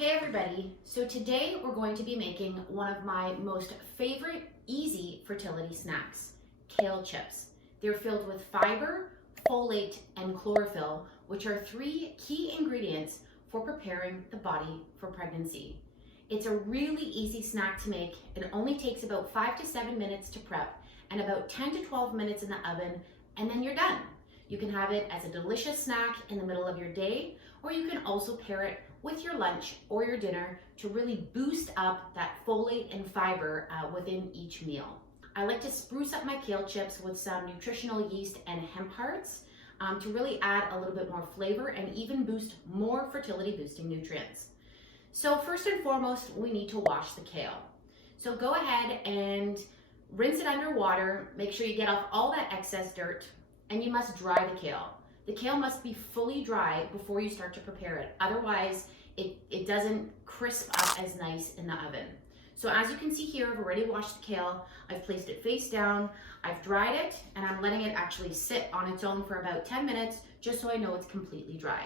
Hey everybody, so today we're going to be making one of my most favorite easy fertility snacks, kale chips. They're filled with fiber, folate, and chlorophyll, which are three key ingredients for preparing the body for pregnancy. It's a really easy snack to make. It only takes about 5 to 7 minutes to prep and about 10 to 12 minutes in the oven, and then you're done. You can have it as a delicious snack in the middle of your day, or you can also pair it with your lunch or your dinner to really boost up that folate and fiber within each meal. I like to spruce up my kale chips with some nutritional yeast and hemp hearts to really add a little bit more flavor and even boost more fertility boosting nutrients. So first and foremost, we need to wash the kale. So go ahead and rinse it under water. Make sure you get off all that excess dirt, and you must dry the kale. The kale must be fully dry before you start to prepare it. Otherwise, it doesn't crisp up as nice in the oven. So as you can see here, I've already washed the kale. I've placed it face down. I've dried it, and I'm letting it actually sit on its own for about 10 minutes, just so I know it's completely dry.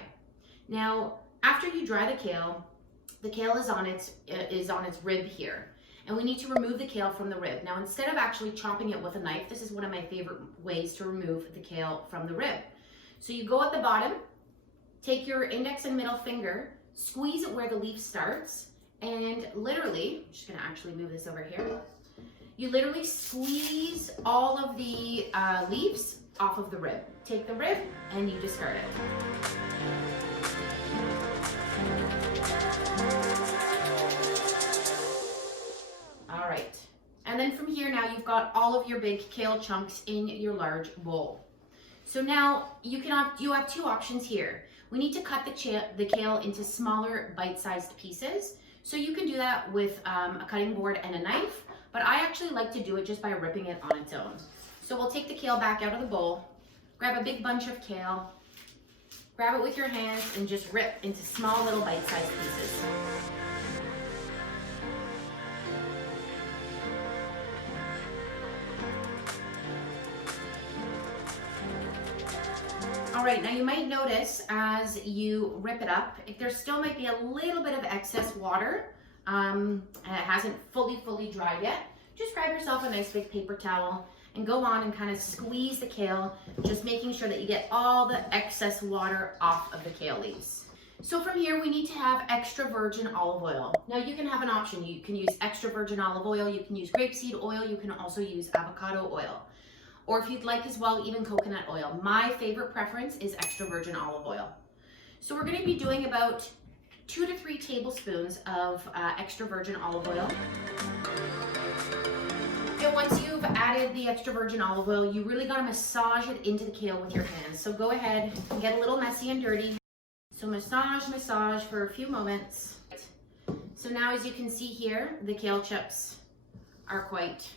Now, after you dry the kale is on its rib here. And we need to remove the kale from the rib. Now, instead of actually chopping it with a knife, this is one of my favorite ways to remove the kale from the rib. So you go at the bottom, take your index and middle finger, squeeze it where the leaf starts, and literally, I'm just gonna actually move this over here. You literally squeeze all of the leaves off of the rib. Take the rib and you discard it. All right, and then from here now you've got all of your big kale chunks in your large bowl. So now you have two options here. We need to cut the kale into smaller bite-sized pieces. So you can do that with a cutting board and a knife, but I actually like to do it just by ripping it on its own. So we'll take the kale back out of the bowl, grab a big bunch of kale, grab it with your hands and just rip into small little bite-sized pieces. All right, now you might notice as you rip it up, if there still might be a little bit of excess water, and it hasn't fully dried yet, just grab yourself a nice big paper towel and go on and kind of squeeze the kale, just making sure that you get all the excess water off of the kale leaves. So from here, we need to have extra virgin olive oil. Now you can have an option. You can use extra virgin olive oil, you can use grapeseed oil, you can also use avocado oil. Or if you'd like as well, even coconut oil. My favorite preference is extra virgin olive oil. So we're gonna be doing about 2 to 3 tablespoons of extra virgin olive oil. And once you've added the extra virgin olive oil, you really gotta massage it into the kale with your hands. So go ahead and get a little messy and dirty. So massage for a few moments. So now as you can see here, the kale chips are quite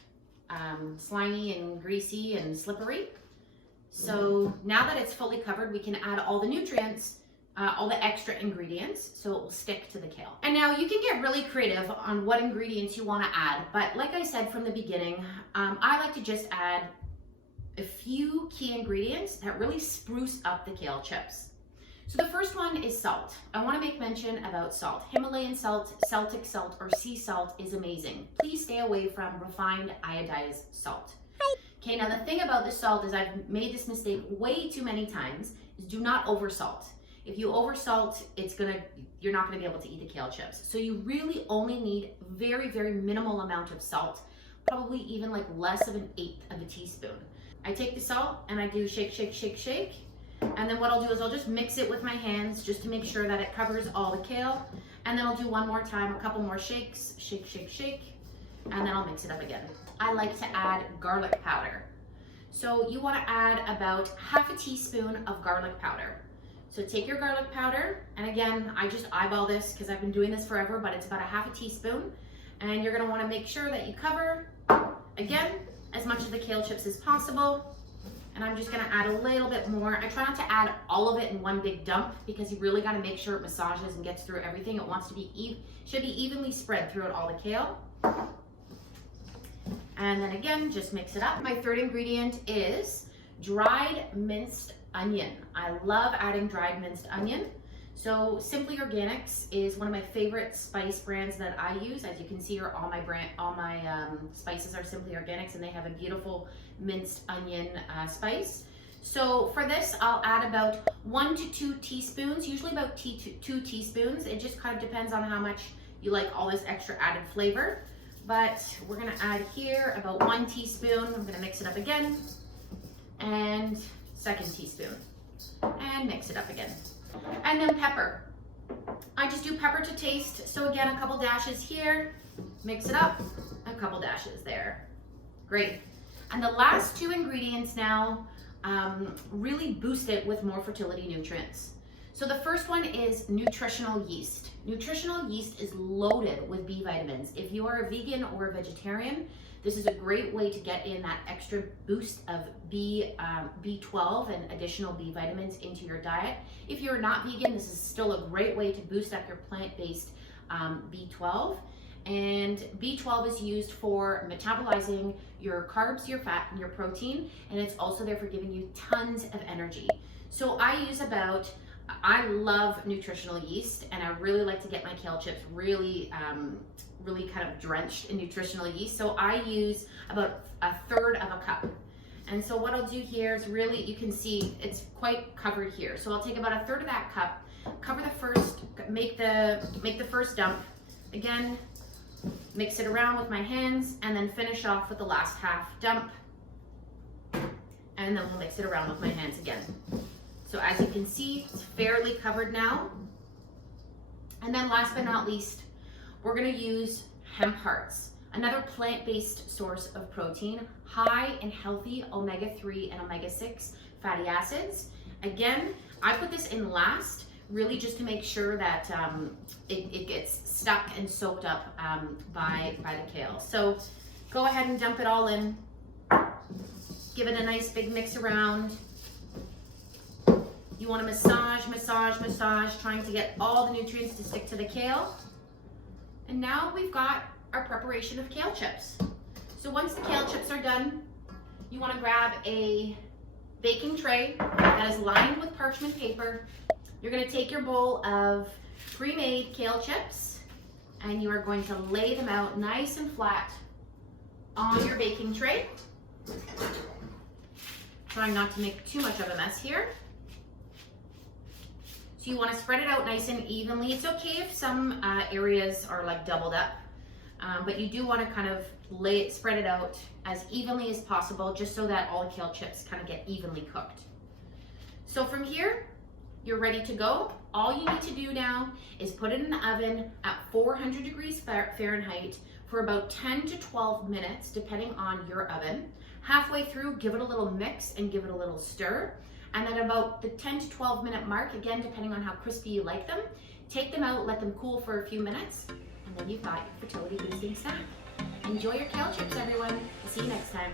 slimy and greasy and slippery. So now that it's fully covered, we can add all the nutrients, all the extra ingredients, so it will stick to the kale. And now you can get really creative on what ingredients you want to add, but like I said from the beginning, I like to just add a few key ingredients that really spruce up the kale chips. So the first one is salt. I want to make mention about salt. Himalayan salt, Celtic salt, or sea salt is amazing. Please stay away from refined iodized salt. Okay, now the thing about the salt is I've made this mistake way too many times, is do not oversalt. If you oversalt, you're not gonna be able to eat the kale chips. So you really only need very minimal amount of salt, probably even like less of 1/8 of a teaspoon. I take the salt and I do shake. And then what I'll do is I'll just mix it with my hands just to make sure that it covers all the kale. And then I'll do one more time, a couple more shakes, shake, and then I'll mix it up again. I like to add garlic powder. So you wanna add about half a teaspoon of garlic powder. So take your garlic powder, and again, I just eyeball this because I've been doing this forever, but it's about a half a teaspoon. And you're gonna wanna make sure that you cover, again, as much of the kale chips as possible. And I'm just gonna add a little bit more. I try not to add all of it in one big dump because you really gotta make sure it massages and gets through everything. It wants to be should be evenly spread throughout all the kale. And then again, just mix it up. My third ingredient is dried minced onion. I love adding dried minced onion. So Simply Organics is one of my favorite spice brands that I use. As you can see here, all my spices are Simply Organics, and they have a beautiful minced onion spice. So for this, I'll add about 1 to 2 teaspoons, usually about 2 teaspoons. It just kind of depends on how much you like all this extra added flavor. But we're gonna add here about 1 teaspoon. I'm gonna mix it up again, and 2nd teaspoon, and mix it up again. And then pepper. I just do pepper to taste. So again, a couple dashes here, mix it up, a couple dashes there. Great. And the last 2 ingredients now really boost it with more fertility nutrients. So the first one is nutritional yeast. Nutritional yeast is loaded with B vitamins. If you are a vegan or a vegetarian, this is a great way to get in that extra boost of B12 and additional B vitamins into your diet. If you're not vegan, this is still a great way to boost up your plant-based B12. And B12 is used for metabolizing your carbs, your fat, and your protein, and it's also there for giving you tons of energy. So I love nutritional yeast, and I really like to get my kale chips really kind of drenched in nutritional yeast. So I use about 1/3 of a cup. And so what I'll do here is really, you can see it's quite covered here. So I'll take about 1/3 of that cup, make the first dump. Again, mix it around with my hands, and then finish off with the last half dump. And then we'll mix it around with my hands again. So as you can see, it's fairly covered now. And then last but not least, we're gonna use hemp hearts, another plant-based source of protein, high in healthy omega-3 and omega-6 fatty acids. Again, I put this in last, really just to make sure that it gets stuck and soaked up by the kale. So go ahead and dump it all in. Give it a nice big mix around. You want to massage, trying to get all the nutrients to stick to the kale. And now we've got our preparation of kale chips. So once the kale chips are done, you want to grab a baking tray that is lined with parchment paper. You're going to take your bowl of pre-made kale chips, and you are going to lay them out nice and flat on your baking tray. Trying not to make too much of a mess here. So you want to spread it out nice and evenly. It's okay if some areas are like doubled up, but you do want to kind of spread it out as evenly as possible, just so that all the kale chips kind of get evenly cooked. So from here, you're ready to go. All you need to do now is put it in the oven at 400 degrees Fahrenheit for about 10 to 12 minutes, depending on your oven. Halfway through, give it a little mix and give it a little stir. And then about the 10 to 12 minute mark, again, depending on how crispy you like them, take them out, let them cool for a few minutes, and then you've got your fertility boosting snack. Enjoy your kale chips, everyone. I'll see you next time.